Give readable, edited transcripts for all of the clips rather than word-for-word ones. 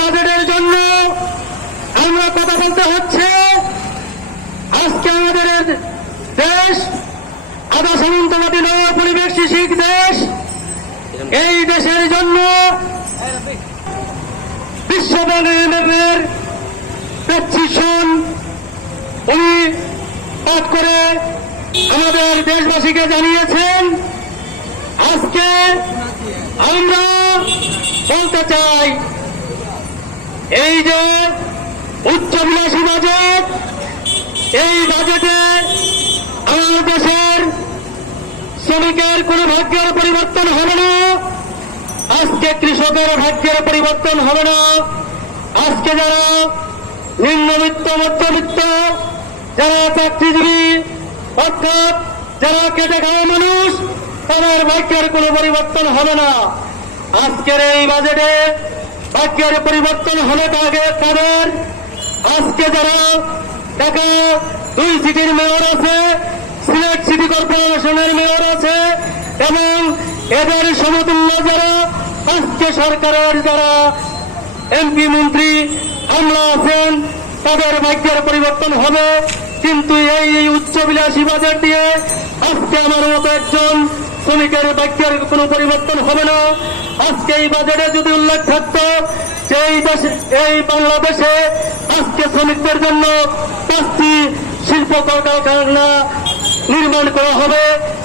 বাজেটের জন্য আমরা কথা বলতে হচ্ছে। আজকে আমাদের দেশ আধা সামন্তবাদী নয়, পরিবেশ শিক দেশ। এই দেশের জন্য বিশ্ব ব্যাংকের প্রেসক্রিপশন উনি পাঠ করে আমাদের দেশবাসীকে জানিয়েছেন। আজকে আমরা বলতে চাই, এই যে উচ্চাভিলাষী বাজেট, এই বাজেটে আমাদের দেশের শ্রমিকের কোনো ভাগ্যের পরিবর্তন হবে না। আজকে কৃষকের ভাগ্যের পরিবর্তন হবে না। আজকে যারা নিম্নবিত্ত, মধ্যবিত্ত, যারা চাকরিজীবী, অর্থাৎ যারা খেটে খাওয়া মানুষ, তাদের ভাগ্যের কোনো পরিবর্তন হবে না। আজকের এই বাজেটে ভাগ্যের পরিবর্তন হবে তাদের। আজকে যারা ঢাকা 2 সিটির মেয়র আছে, সিলেট সিটি কর্পোরেশনের মেয়র আছে, এবং এদের সমতুল্য যারা আজকে সরকারের যারা এমপি মন্ত্রী আমলা আছেন, তাদের ভাগ্যের পরিবর্তন হবে। কিন্তু এই উচ্চবিলাসী বাজেট দিয়ে আজকে আমার মতো একজন শ্রমিকের ভাগ্যের কোনো পরিবর্তন হবে না। আজকে এই বাজেটে যদি উল্লেখ থাকতো যে এই বাংলাদেশে আজকে শ্রমিকদের জন্য 5টি শিল্প কলকারখানা নির্মাণ করা হবে,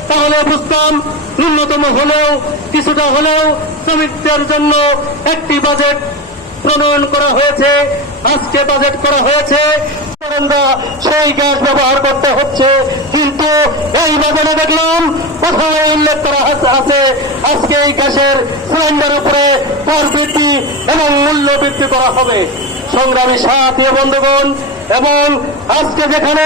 তাহলে বুঝতাম ন্যূনতম হলেও কিছুটা হলেও শ্রমিকদের জন্য একটি বাজেট প্রণয়ন করা হয়েছে। আজকে বাজেট করা হয়েছে, সেই গ্যাস ব্যবহার করতে হচ্ছে। কিন্তু এই বাজেটে দেখলাম কোথাও উল্লেখ করা আছে আজকে এই গ্যাসের সিলিন্ডার উপরে কর বৃদ্ধি এবং মূল্য বৃদ্ধি করা হবে। সংগ্রামী সাথী বন্ধুগণ, এবং আজকে যেখানে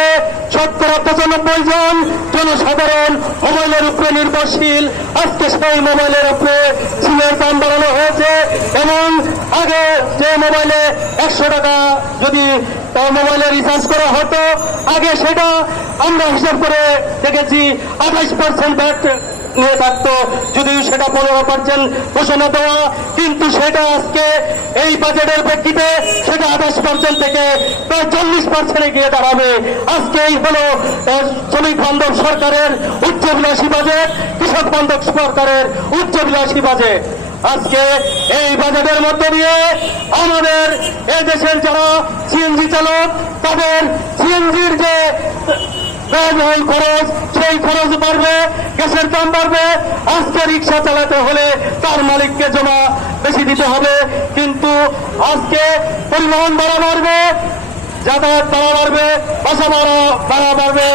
70-95 জন জনসাধারণ মোবাইলের উপরে নির্ভরশীল, আজকে সেই মোবাইলের উপরে সিমের দাম বাড়ানো হয়েছে। এবং আগে যে মোবাইলে 100 টাকা যদি মোবাইলে রিচার্জ করা হতো, আগে সেটা আমরা হিসাব করে দেখেছি 28% ভ্যাট নিয়ে থাকতো, যদিও সেটা 15% ঘোষণা দেওয়া, কিন্তু সেটা আজকে এই বাজেটের প্রেক্ষিতে সেটা 28% থেকে প্রায় 40% গিয়ে দাঁড়াবে। আজকে এই হলো শ্রমিক বান্ধব সরকারের উচ্চবিলাসী বাজেট, কৃষক বান্ধব সরকারের উচ্চবিলাসী বাজেট। আজকে এই বাজেটের মধ্যে দিয়ে আমাদের এই দেশের যারা সিএনজি চালক, তাদের সিএনজির যে ব্যয়বহুল খরচ, সেই খরচ বাড়বে, গ্যাসের দাম বাড়বে। আজকে রিক্সা চালাতে হলে তার মালিককে জমা বেশি দিতে হবে। কিন্তু আজকে পরিবহন ভাড়া বাড়বে, যাতায়াত ভাড়া বাড়বে, বাসা ভাড়া বাড়বে,